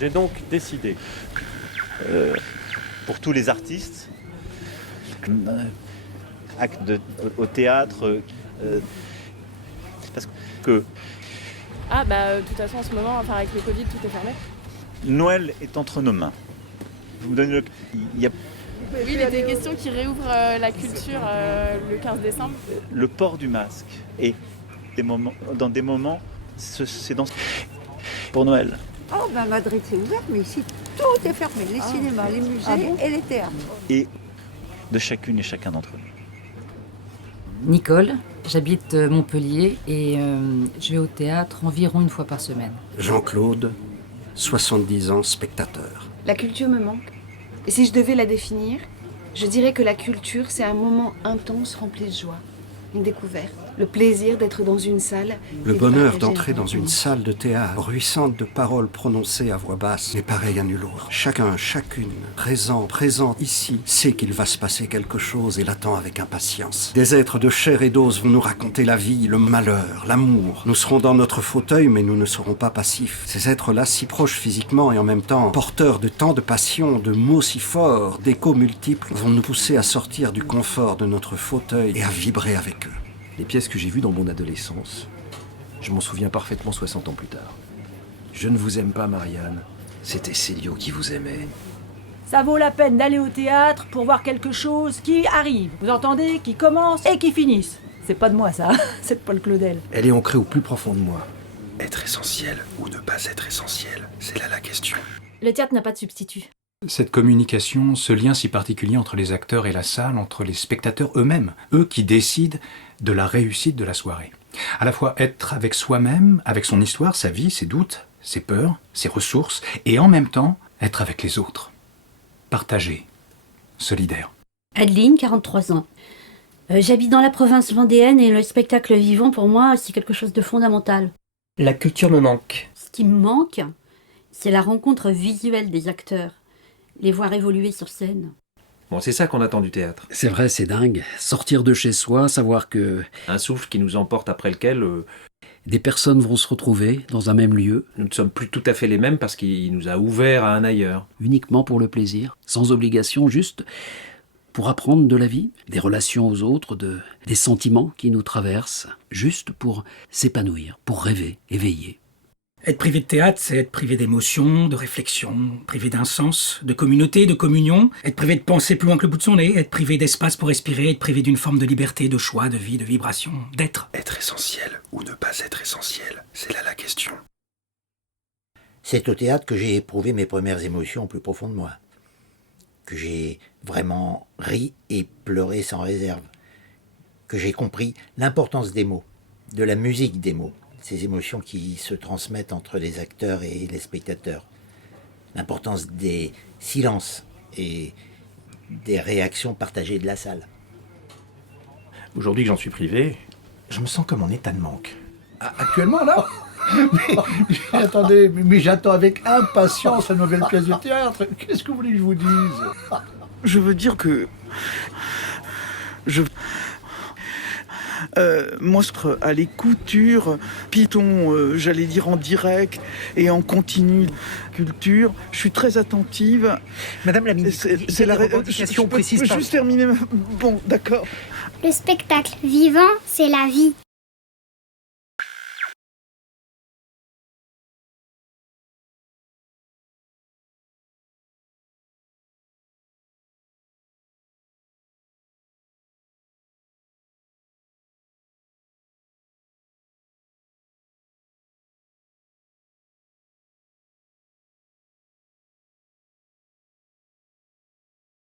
J'ai donc décidé, Pour tous les artistes, au théâtre, parce que De toute façon, en ce moment, avec le Covid, tout est fermé. Noël est entre nos mains. Je vous donne il y a Oui, il était question qu'ils réouvrent la culture le 15 décembre. le port du masque et dans des moments, c'est pour Noël. Oh, Madrid c'est ouvert, mais ici tout est fermé. Les cinémas, les musées et les théâtres. Et de chacune et chacun d'entre nous. Nicole, j'habite Montpellier et je vais au théâtre environ une fois par semaine. Jean-Claude, 70 ans, spectateur. La culture me manque. Et si je devais la définir, je dirais que la culture, c'est un moment intense rempli de joie. Une découverte, le plaisir d'être dans une salle. Le et de bonheur partager d'entrer un dans moment. une salle de théâtre, bruissante de paroles prononcées à voix basse, n'est pareil à nul autre. Chacun, chacune, présent ici, sait qu'il va se passer quelque chose et l'attend avec impatience. Des êtres de chair et d'os vont nous raconter la vie, le malheur, l'amour. Nous serons dans notre fauteuil, mais nous ne serons pas passifs. Ces êtres-là, si proches physiquement et en même temps porteurs de tant de passion, de mots si forts, d'échos multiples, vont nous pousser à sortir du confort de notre fauteuil et à vibrer avec eux. Les pièces que j'ai vues dans mon adolescence, je m'en souviens parfaitement 60 ans plus tard. Je ne vous aime pas, Marianne. C'était Célio qui vous aimait. Ça vaut la peine d'aller au théâtre pour voir quelque chose qui arrive. Vous entendez? Qui commence et qui finisse. C'est pas de moi ça, c'est de Paul Claudel. Elle est ancrée au plus profond de moi. Être essentiel ou ne pas être essentiel, c'est là la question. Le théâtre n'a pas de substitut. Cette communication, ce lien si particulier entre les acteurs et la salle, entre les spectateurs eux-mêmes, eux qui décident de la réussite de la soirée. À la fois être avec soi-même, avec son histoire, sa vie, ses doutes, ses peurs, ses ressources, et en même temps être avec les autres. Partagé, solidaire. Adeline, 43 ans. J'habite dans la province vendéenne et le spectacle vivant, pour moi, c'est quelque chose de fondamental. La culture me manque. Ce qui me manque, c'est la rencontre visuelle des acteurs, les voir évoluer sur scène. Bon, c'est ça qu'on attend du théâtre. C'est vrai, c'est dingue. Sortir de chez soi, savoir que Un souffle qui nous emporte après lequel des personnes vont se retrouver dans un même lieu, nous ne sommes plus tout à fait les mêmes parce qu'il nous a ouverts à un ailleurs. uniquement pour le plaisir, sans obligation, juste pour apprendre de la vie, des relations aux autres, des sentiments qui nous traversent, juste pour s'épanouir, pour rêver, éveiller. Être privé de théâtre, c'est être privé d'émotion, de réflexion, privé d'un sens, de communauté, de communion, être privé de penser plus loin que le bout de son nez, être privé d'espace pour respirer, être privé d'une forme de liberté, de choix, de vie, de vibration, d'être. Être essentiel ou ne pas être essentiel, c'est là la question. C'est au théâtre que j'ai éprouvé mes premières émotions au plus profond de moi, que j'ai vraiment ri et pleuré sans réserve, que j'ai compris l'importance des mots, de la musique des mots, ces émotions qui se transmettent entre les acteurs et les spectateurs, l'importance des silences et des réactions partagées de la salle. Aujourd'hui que j'en suis privé, je me sens comme en état de manque. Actuellement, là Attendez, mais j'attends avec impatience la nouvelle pièce de théâtre. Qu'est-ce que vous voulez que je vous dise? Je veux dire que... Monstre à les coutures, Python, j'allais dire en direct et en continu culture. Je suis très attentive. Madame la ministre, c'est la revendication précise. Je peux juste terminer. Bon, d'accord. Le spectacle vivant, c'est la vie.